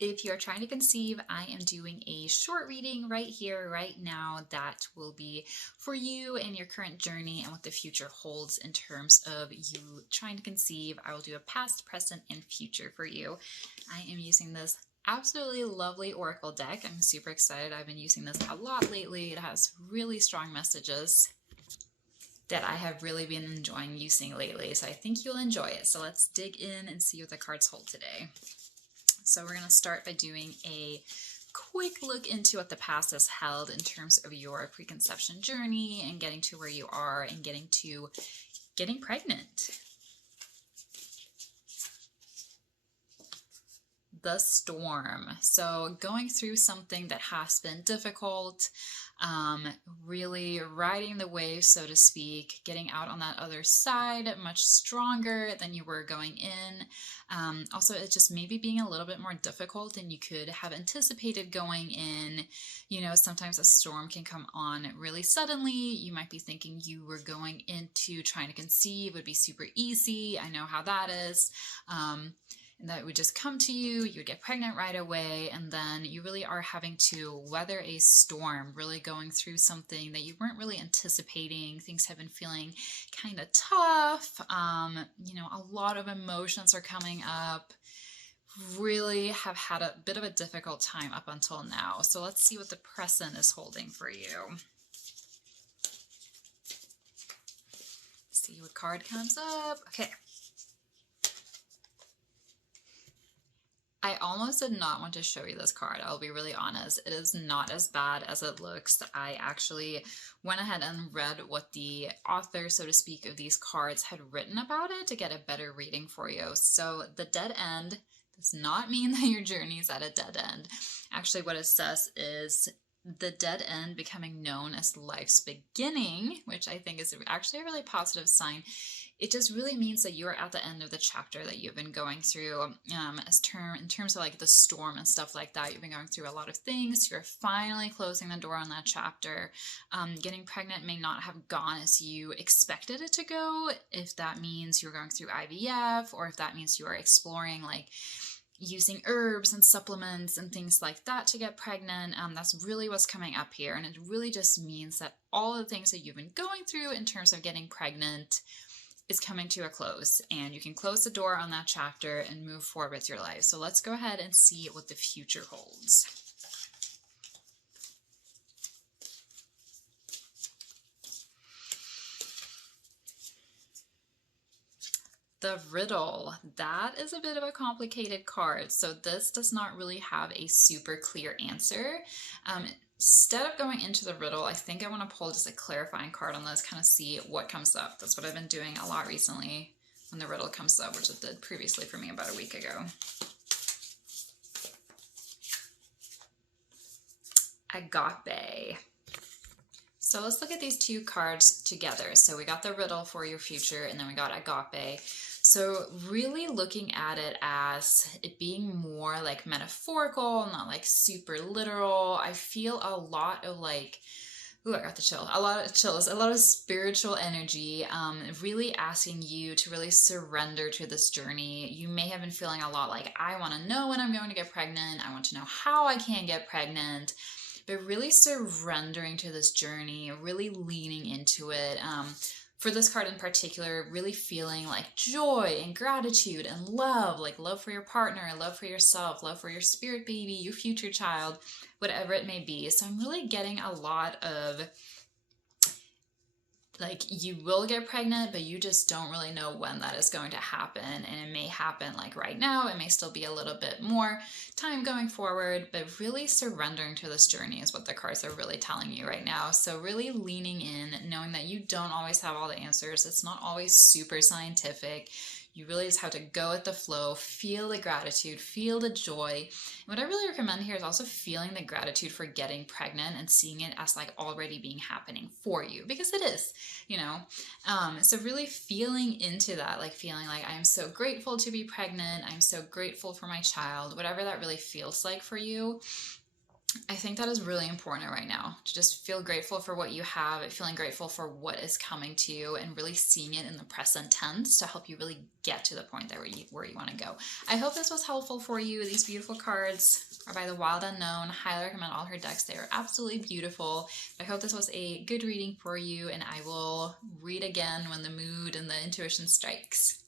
If you're trying to conceive, I am doing a short reading right here, right now, that will be for you and your current journey and what the future holds in terms of you trying to conceive. I will do a past, present, and future for you. I am using this absolutely lovely oracle deck. I'm super excited. I've been using this a lot lately. It has really strong messages that I have really been enjoying using lately, so I think you'll enjoy it. So let's dig in and see what the cards hold today. So we're going to start by doing a quick look into what the past has held in terms of your preconception journey and getting to where you are and getting to getting pregnant. The storm. So going through something that has been difficult, really riding the wave, so to speak, getting out on that other side much stronger than you were going in. Also, it just maybe being a little bit more difficult than you could have anticipated going in. You know, sometimes a storm can come on really suddenly. You might be thinking you were going into trying to conceive would be super easy. I know how that is. And that would just come to you, you would get pregnant right away, and then you really are having to weather a storm, really going through something that you weren't really anticipating. Things have been feeling kind of tough. You know, a lot of emotions are coming up. Really have had a bit of a difficult time up until now. So let's see what the present is holding for you. See what card comes up. Okay. I almost did not want to show you this card. I'll be really honest. It is not as bad as it looks. I actually went ahead and read what the author, so to speak, of these cards had written about it to get a better reading for you. So the dead end does not mean that your journey is at a dead end. Actually, what it says is the dead end becoming known as life's beginning, which I think is actually a really positive sign. It just really means that you're at the end of the chapter that you've been going through, in terms of like the storm and stuff like that. You've been going through a lot of things. You're finally closing the door on that chapter. Getting pregnant may not have gone as you expected it to go, if that means you're going through IVF, or if that means you are exploring like using herbs and supplements and things like that to get pregnant. That's really what's coming up here. And it really just means that all the things that you've been going through in terms of getting pregnant is coming to a close, and you can close the door on that chapter and move forward with your life. So let's go ahead and see what the future holds. The riddle. That is a bit of a complicated card. So this does not really have a super clear answer. Instead of going into the riddle, I think I want to pull just a clarifying card on this, kind of see what comes up. That's what I've been doing a lot recently when the riddle comes up, which it did previously for me about a week ago. Agape. So let's look at these two cards together. So we got the riddle for your future, and then we got agape. So really looking at it as it being more like metaphorical, not like super literal. I feel a lot of like, ooh, I got the chill. A lot of chills, a lot of spiritual energy, really asking you to really surrender to this journey. You may have been feeling a lot like, I want to know when I'm going to get pregnant. I want to know how I can get pregnant. But really surrendering to this journey, really leaning into it. For this card in particular, really feeling like joy and gratitude and love, like love for your partner, love for yourself, love for your spirit baby, your future child, whatever it may be. So I'm really getting a lot of like, you will get pregnant, but you just don't really know when that is going to happen. And it may happen like right now. It may still be a little bit more time going forward, but really surrendering to this journey is what the cards are really telling you right now. So really leaning in, knowing that you don't always have all the answers. It's not always super scientific. You really just have to go with the flow, feel the gratitude, feel the joy. And what I really recommend here is also feeling the gratitude for getting pregnant and seeing it as like already being happening for you, because it is, you know. So really feeling into that, like feeling like I'm so grateful to be pregnant, I'm so grateful for my child, whatever that really feels like for you. I think that is really important right now to just feel grateful for what you have, feeling grateful for what is coming to you, and really seeing it in the present tense to help you really get to the point there where you want to go. I hope this was helpful for you. These beautiful cards are by the Wild Unknown. Highly recommend all her decks. They are absolutely beautiful. I hope this was a good reading for you, and I will read again when the mood and the intuition strikes.